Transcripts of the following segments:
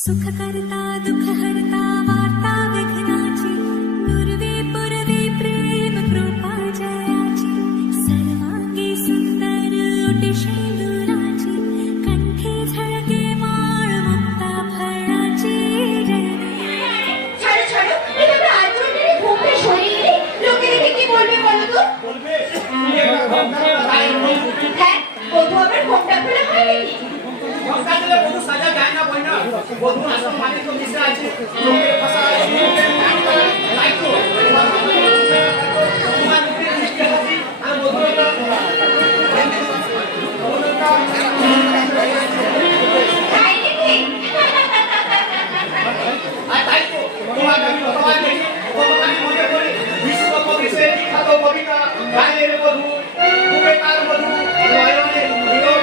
सुख करता दुख हरता वार्ता विघ्नाची नुरवी पुरवी प्रेम कृपा जयाची सर्वांगी सुंदर ओटी शेंदुराची कंठी झळके माळ मुक्ता फळाची ছাড়ো ছাড়ো এভাবে আচরণ মেরে ঘুমে সরিয়ে লোকে দেখে কি বলবে বলো তো? বলবে তুমি একটা ঘন্টা হ্যাঁ বধূ আবার ঘোমটা খুলে হয় নাকি? ঘন্টা দিলে বধূ সাজা যায় না বই না বধূ আসল মানে তো মিশে আছে লোকে ভাষা আছে দায়িত্ব তোমার মুখে দৃষ্টি আছে আর বধূ তাই নাকি? আর দায়িত্ব তোমার দেখি ভগবান মনে করে বিশ্ব কবিতে বিখ্যাত কবিতা গানের বধূ মুখে তার বধূ নয়নে নীরব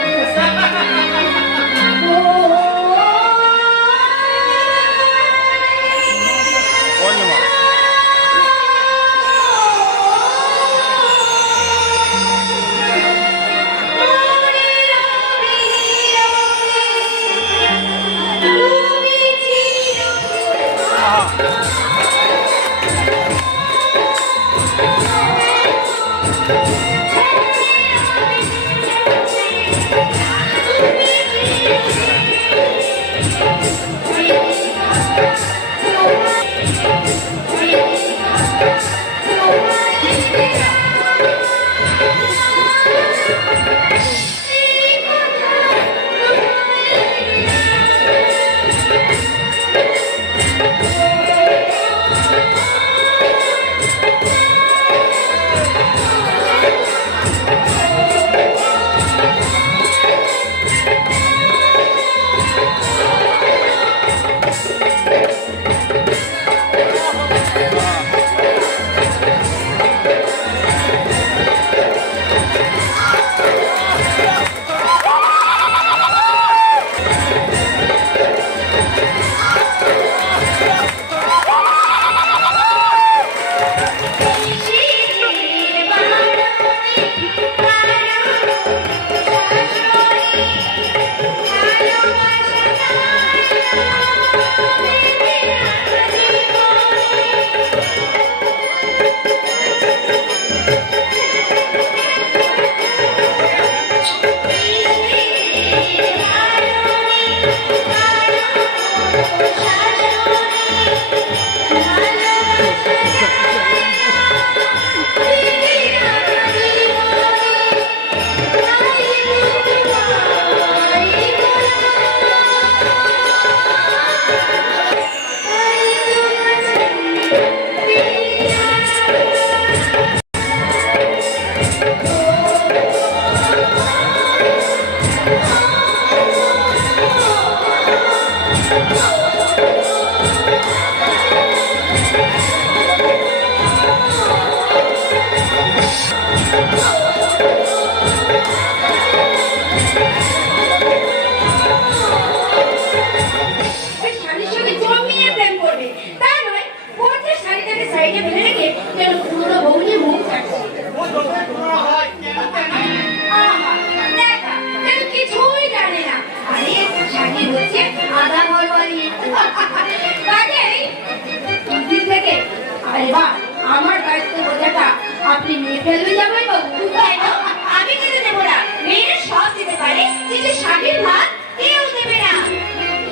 আমার দায়িত্ব বোঝাটা আপনি নিয়ে ফেলবে জামাই বাবু। তাই না? আমি কিন্তু দেবো না। মেয়েরা সব দিতে পারে কিন্তু স্বামীর ভাত কেউ দেবে না।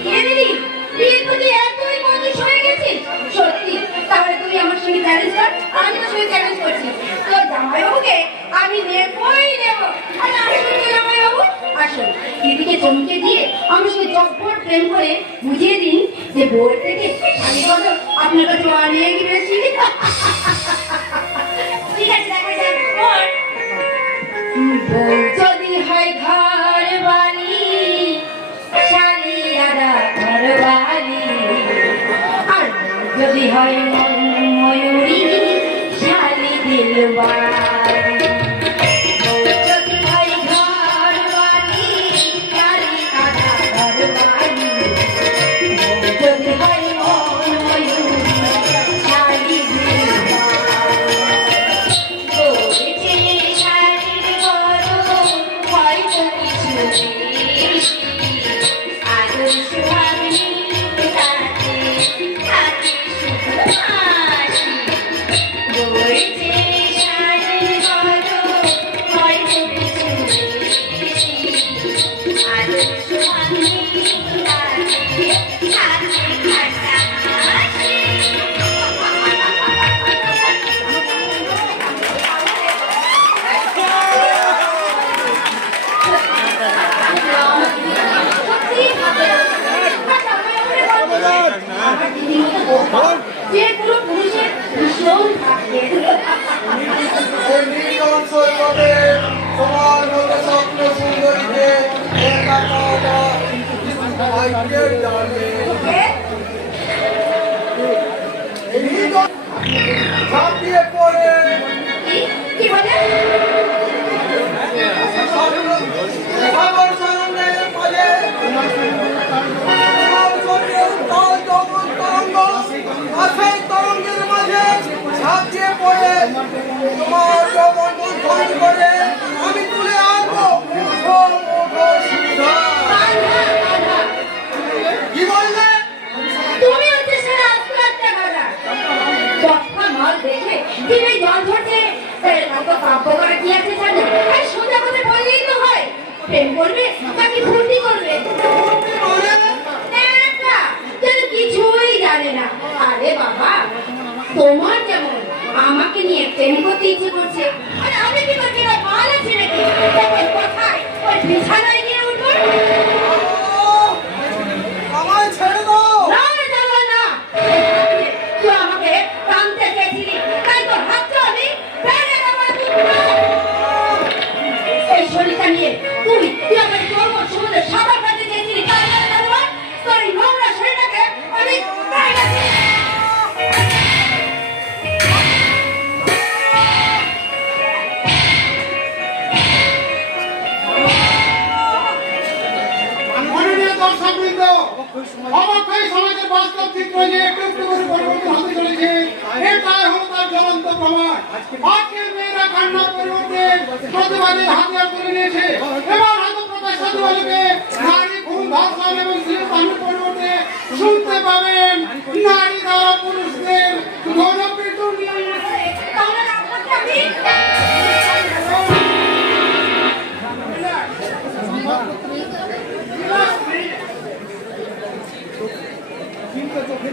দিদি বিয়ের প্রতি এতই মনোযোগ হয়ে গেছে সত্যি। তাহলে তুমি আমার সঙ্গে চ্যালেঞ্জ কর, আমি তোমার সঙ্গে চ্যালেঞ্জ করছি। তো জামাই বাবুকে আমি নেবই নেব। আরে আসুন জামাই বাবু আসুন, দিদিকে চমকে দিয়ে আমার সঙ্গে জব্বর প্রেম করে বুঝিয়ে দিন যে বউয়ের থেকে স্বামী কত আপনার কাছে অনেক বেশি। ঠিক আছে দেখা যাক। বউ যদি হয় ঘর বাড়ি শালিয়ারা ঘর বাড়ি, আর যদি হয় ময়ূরী শালি দিলবাড়ি। বউ যদি হয় ঘর বাড়ি শালিয়ারা ঘর বাড়ি, বউ যদি হয় ময়ূরী শালি দিলবাড়ি। সমাজের জানে ঝাঁপিয়ে পড়ে কি বলে সাগর সারণ্যের মাঝে তোমার শরীরে উত্তাল যৌবন তরঙ্গ আছে তরঙ্গের মাঝে ঝাঁপিয়ে পড়ে তোমার যৌবন মন্থন করে আমি তুলে আনবো সুবিধা কি বললে তুমি হচ্ছে সেরা আত্মহত্যা করা কথা মাল দেখে তুমি জল ধরছে কত কাব্য করা কি আছে জানো আর সোজা কথা বললেই তো হয় প্রেম করবে নাকি ফুর্তি করবে দেখা যেন কিছুই জানে না আরে বাবা তোমার যেমন আমাকে নিয়ে প্রেম করতে ইচ্ছে করছে আরে আমি কি করছি না মাল আছে নাকি ওই কোথায় ওই বিছানায় গিয়ে উঠবো আমায় ছেড়ে দাও না না যাবো না তুই আমাকে টানতে চেয়েছিলি তাই তো হাতটা আমি বেড়ে দেবো এই শরীরটা নিয়ে তুই আমাকে চলবো সমুদ্রে সাঁতার কাটতে চেয়েছিলি তাই বেড়ে দেবো তোর এই নোংরা শরীরটাকে আমি বেড়ে দেবো মাননীয় দর্শকবৃন্দ, অবক্ষয় সমাজের বাস্তব চিত্র যে একটু একটু করে পরিবর্তন হতে চলেছে, এটাই হলো তার জ্বলন্ত প্রমাণ। আজকের মেয়েরা কান্নার পরিবর্তে প্রতিবাদের হাতিয়ার তুলে নিয়েছে। এবার হয়তো প্রকাশ সচিবালয়কে নারী খুন, ধর্ষণ এবং শ্লীলতাহানির পরিবর্তে শুনতে পাবেন নারী দ্বারা পুরুষদের গণপিটুনি। তাহলে আপনাকে আমি চোখে